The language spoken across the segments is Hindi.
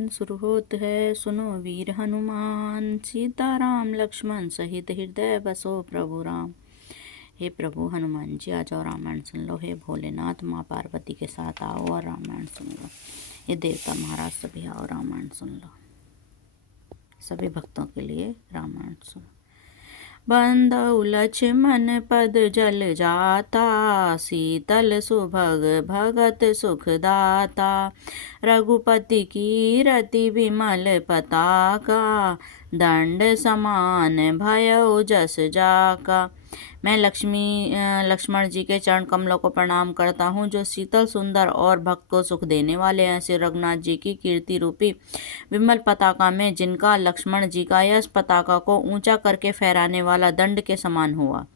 रामायण शुरू होत है। सुनो वीर हनुमान, सीताराम लक्ष्मण सहित हृदय बसो प्रभु राम। हे प्रभु हनुमान जी, आ जाओ रामायण सुन लो। हे भोलेनाथ, माँ पार्वती के साथ आओ और रामायण सुन लो। ये देवता महाराज सभी आओ, रामायण सुन लो। सभी भक्तों के लिए रामायण सुनो। बंधु लक्ष्मण पद जल जाता, शीतल सुभग भगत सुखदाता। रघुपति की रति विमल पताका, दंड समान भयो जस जाका। मैं लक्ष्मण जी के चरण कमलों को प्रणाम करता हूँ, जो शीतल सुंदर और भक्त को सुख देने वाले हैं। श्री रघुनाथ जी की कीर्ति रूपी विमल पताका में जिनका लक्ष्मण जी का यश पताका को ऊंचा करके फहराने वाला दंड के समान हुआ।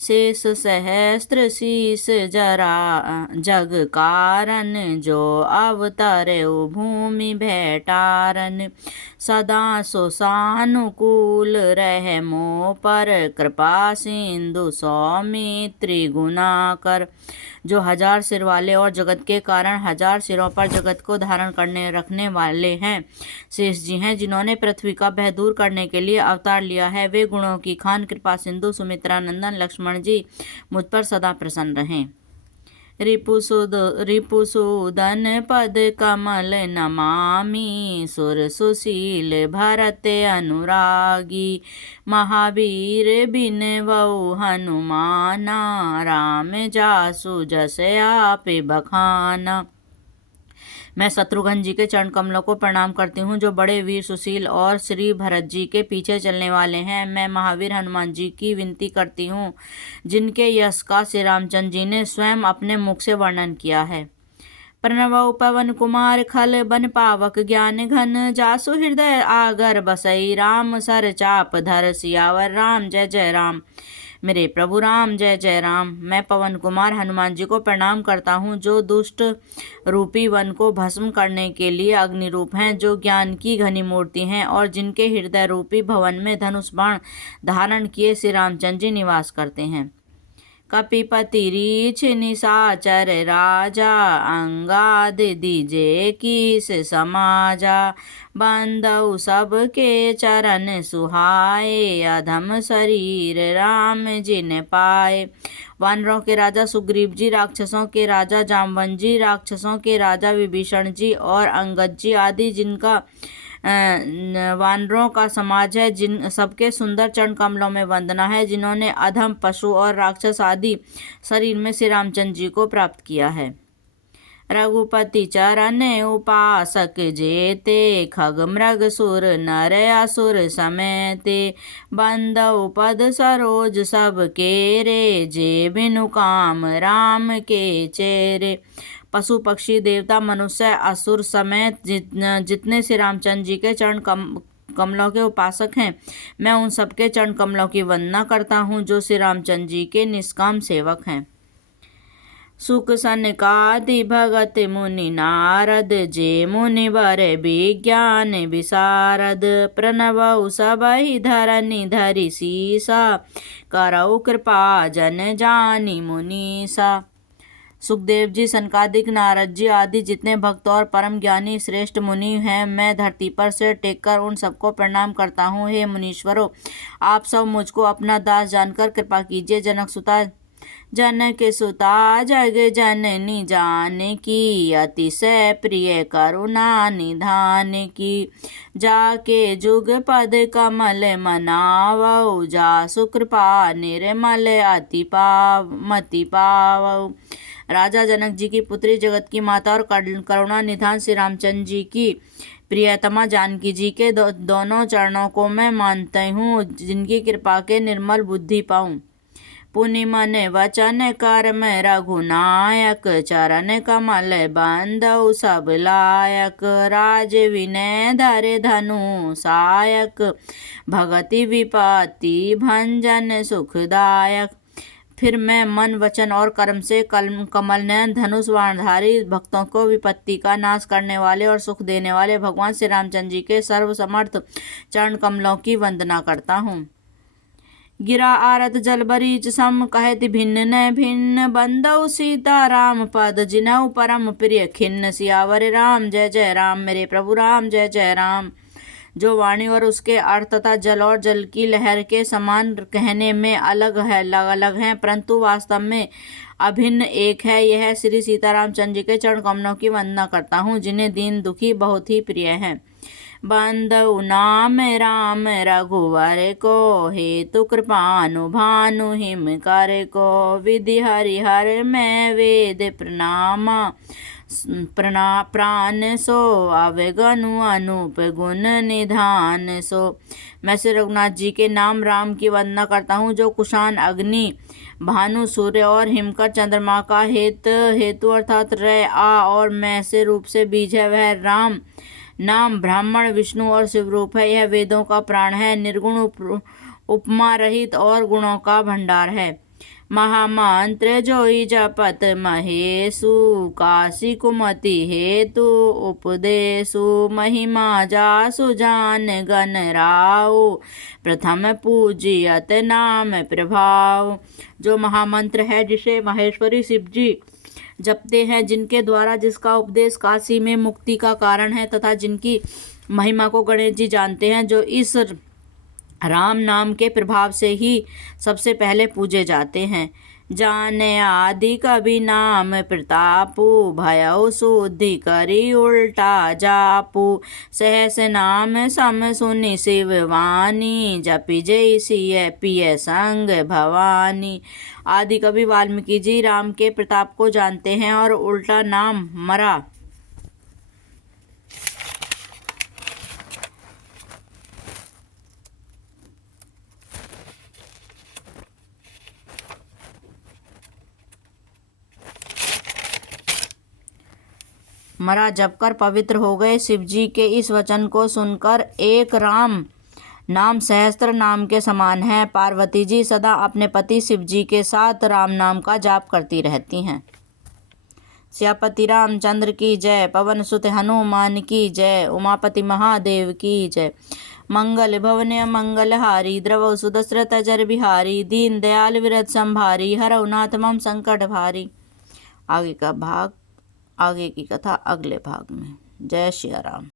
शेष सहस्त्र शीस जरा जग कारण, जो अवतरे भूमि भेटारन। सदा सुसानुकूल रह मोह पर, कृपा सिंधु सौमित्री गुणाकर। जो 1000 सिर वाले और जगत के कारण 1000 सिरों पर जगत को धारण करने रखने वाले हैं। शेष जी हैं, जिन्होंने पृथ्वी का भय दूर करने के लिए अवतार लिया है। वे गुणों की खान कृपा सिंधु सुमित्रा नंदन लक्ष्मण जी मुझ पर सदा प्रसन्न रहें। रिपुसूदन पद कमल नमामि, सुर सुशील भरत अनुरागी। महावीर बिन वौ हनुमाना, राम जासु जस आप बखाना। मैं शत्रुघ्न जी के चरण कमलों को प्रणाम करती हूँ, जो बड़े वीर सुशील और श्री भरत जी के पीछे चलने वाले हैं। मैं महावीर हनुमान जी की विनती करती हूँ, जिनके यश का श्री रामचंद्र जी ने स्वयं अपने मुख से वर्णन किया है। प्रणव पवन कुमार खल बन पावक ज्ञान घन, जासु हृदय आगर बसई राम सर चाप धर। सियावर राम जय जय राम। मेरे प्रभु राम जय जय राम। मैं पवन कुमार हनुमान जी को प्रणाम करता हूँ, जो दुष्ट रूपी वन को भस्म करने के लिए अग्नि रूप हैं, जो ज्ञान की घनी मूर्ति हैं और जिनके हृदय रूपी भवन में धनुष बाण धारण किए श्री रामचंद्र जी निवास करते हैं। कपिपति रीछ निशाचर राजा, अंगाद दीजे कीस समाजा। बंधु सबके चरण सुहाए, अधम शरीर राम जिन पाए। वानरों के राजा सुग्रीव जी, राक्षसों के राजा जामवंत जी, राक्षसों के राजा विभीषण जी और अंगद जी आदि जिनका वानरों का समाज है, जिन सबके सुंदर चरण कमलों में वंदना है, जिन्होंने अधम पशु और राक्षस आदि शरीर में श्री रामचंद्र जी को प्राप्त किया है। रघुपति चरण उपासक जेते, खग मृग सुर नर असुर समेते। बंधु पद सरोज सब केरे, जे बिनु काम राम के चेरे। पशु पक्षी देवता मनुष्य असुर समेत जितने श्री रामचंद्र जी के चरण कमलों के उपासक हैं, मैं उन सबके चरण कमलों की वंदना करता हूँ, जो श्री रामचंद्र जी के निष्काम सेवक हैं। सुख सनकादि भगत मुनि नारद, जे मुनि वर विज्ञान विशारद। प्रणव सबहि धरनि धरि सीसा, करौ कृपा जन जानि मुनीसा। सुखदेव जी, सनकादिक, नारद जी आदि जितने भक्त और परम ज्ञानी श्रेष्ठ मुनि हैं, मैं धरती पर सिर टेककर उन सबको प्रणाम करता हूँ। हे मुनीश्वरों, आप सब मुझको अपना दास जानकर कृपा कीजिए। जनक सुता जग जननी जान की, अतिशय प्रिय करुणा निधान की। जाके जुग पद कमल मनावौ, जासु कृपा निर्मल अति मति पावौ। राजा जनक जी की पुत्री, जगत की माता और करुणा निधान श्री रामचंद्र जी की प्रियतमा जानकी जी के दोनों चरणों को मैं मानती हूँ, जिनकी कृपा के निर्मल बुद्धि पाऊँ। पुनि मन वचन कर्म रघुनायक, चरण कमल बंधु सब लायक। राज विनय धरे धनु सायक, भगति विपत्ति भंजन सुखदायक। फिर मैं मन वचन और कर्म से कमल नयन धनुष बाणधारी, भक्तों को विपत्ति का नाश करने वाले और सुख देने वाले भगवान श्री रामचंद्र जी के सर्वसमर्थ चरण कमलों की वंदना करता हूँ। गिरा आरत जल बरीच सम कहत भिन्न न भिन्न बंदौ सीता राम पद जिनहु परम प्रिय खिन्न सियावर राम जय जय राम। मेरे प्रभु राम जय जय राम। जो वाणी और उसके अर्थ तथा जल और जल की लहर के समान कहने में अलग है परंतु वास्तव में अभिन्न एक है, यह श्री सीतारामचंद्र जी के चरण कमलों की वंदना करता हूँ जिन्हें दीन दुखी बहुत ही प्रिय है। बंदउ नाम राम रघुवर को हेतु कृपानु भानु हिम कर को विधि हरिहर में वेद प्राण सो अवगनु अनूप गुण निधान सो। मैं श्री रघुनाथ जी के नाम राम की वंदना करता हूँ जो कुशान अग्नि भानु सूर्य और हिमकर चंद्रमा का हेतु अर्थात र आ और मैं से रूप से बीज है। वह राम नाम ब्राह्मण विष्णु और शिवरूप है। यह वेदों का प्राण है, निर्गुण उपमा रहित और गुणों का भंडार है। महामंत्र जोई जपत महेशु काशी कुमति हेतु उपदेशु महिमा जासु जान गण राव प्रथम पूजियत नाम प्रभाव। जो महामंत्र है जिसे महेश्वरी शिव जी जपते हैं, जिनके द्वारा जिसका उपदेश काशी में मुक्ति का कारण है तथा जिनकी महिमा को गणेश जी जानते हैं, जो इस राम नाम के प्रभाव से ही सबसे पहले पूजे जाते हैं। जाने आदि कभी नाम प्रतापु भयउ शुद्धि करी उल्टा जापू सहस नाम सम सुनि शिव वाणी जपि जय सिय पिय संग भवानी। आदि कवि वाल्मीकि जी राम के प्रताप को जानते हैं और उल्टा नाम मरा जपकर पवित्र हो गए। शिव जी के इस वचन को सुनकर एक राम नाम सहस्त्र नाम के समान है। पार्वती जी सदा अपने पति शिव जी के साथ राम नाम का जाप करती रहती हैं। सियापति रामचंद्र की जय। पवन सुत हनुमान की जय। उमापति महादेव की जय। मंगल भवन मंगलहारी द्रवौ सुदशरथ जर बिहारी दीन दयाल विरत संभारी हरौ नाथ मम संकट भारी। आगे की कथा अगले भाग में। जय श्री राम।